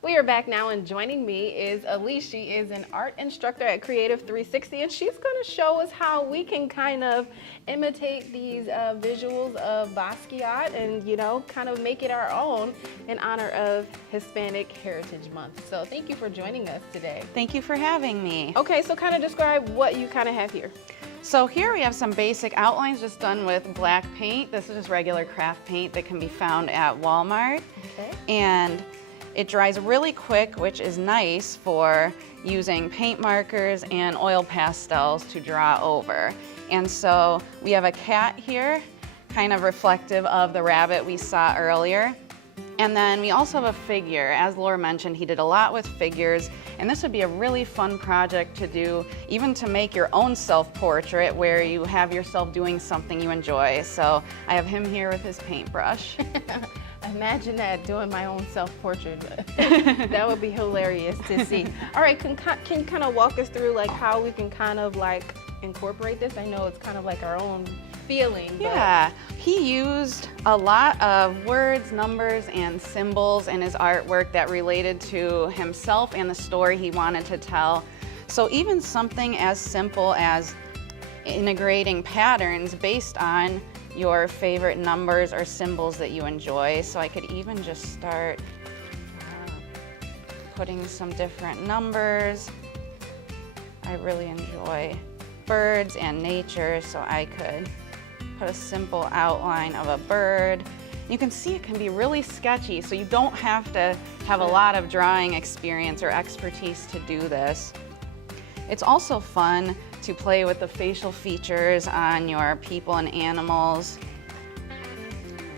We are back now, and joining me is Elise. She is an art instructor at Creative 360, and she's going to show us how we can kind of imitate these visuals of Basquiat and, you know, kind of make it our own in honor of Hispanic Heritage Month. So thank you for joining us today. Thank you for having me. Okay, so kind of describe what you kind of have here. So here we have some basic outlines just done with black paint. This is just regular craft paint that can be found at Walmart. Okay. And it dries really quick, which is nice for using paint markers and oil pastels to draw over. And so we have a cat here, kind of reflective of the rabbit we saw earlier. And then we also have a figure. As Laura mentioned, he did a lot with figures, and this would be a really fun project to do, even to make your own self-portrait where you have yourself doing something you enjoy. So I have him here with his paintbrush. Imagine that, doing my own self-portrait. That would be hilarious to see. All right, can you kind of walk us through like how we can kind of like incorporate this? I know it's kind of like our own feeling. Yeah, he used a lot of words, numbers, and symbols in his artwork that related to himself and the story he wanted to tell. So even something as simple as integrating patterns based on your favorite numbers or symbols that you enjoy. So I could even just start putting some different numbers. I really enjoy birds and nature, so I could put a simple outline of a bird. You can see it can be really sketchy, so you don't have to have a lot of drawing experience or expertise to do this. It's also fun to play with the facial features on your people and animals.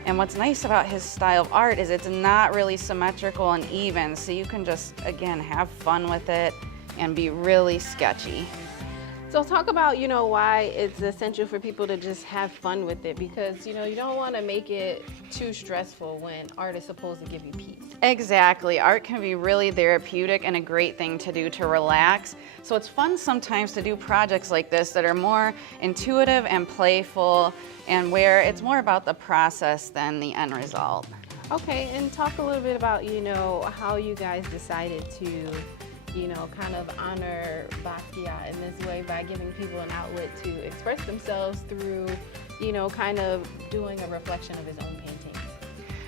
And what's nice about his style of art is it's not really symmetrical and even, so you can just, again, have fun with it and be really sketchy. So talk about, you know, why it's essential for people to just have fun with it, because, you know, you don't want to make it too stressful when art is supposed to give you peace. Exactly. Art can be really therapeutic and a great thing to do to relax. So it's fun sometimes to do projects like this that are more intuitive and playful, and where it's more about the process than the end result. Okay, and talk a little bit about, you know, how you guys decided to, you know, kind of honor Basquiat in this way by giving people an outlet to express themselves through, you know, kind of doing a reflection of his own paintings.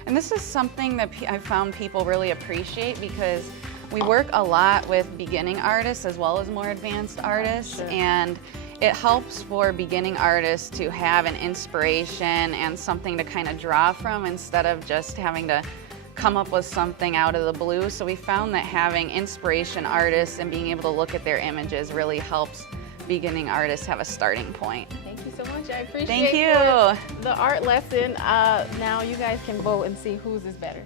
And this is something that I found people really appreciate, because we work a lot with beginning artists as well as more advanced artists. Sure. And it helps for beginning artists to have an inspiration and something to kind of draw from instead of just having to come up with something out of the blue. So we found that having inspiration artists and being able to look at their images really helps beginning artists have a starting point. Thank you so much. I appreciate Thank you. The art lesson. Now you guys can vote and see whose is better.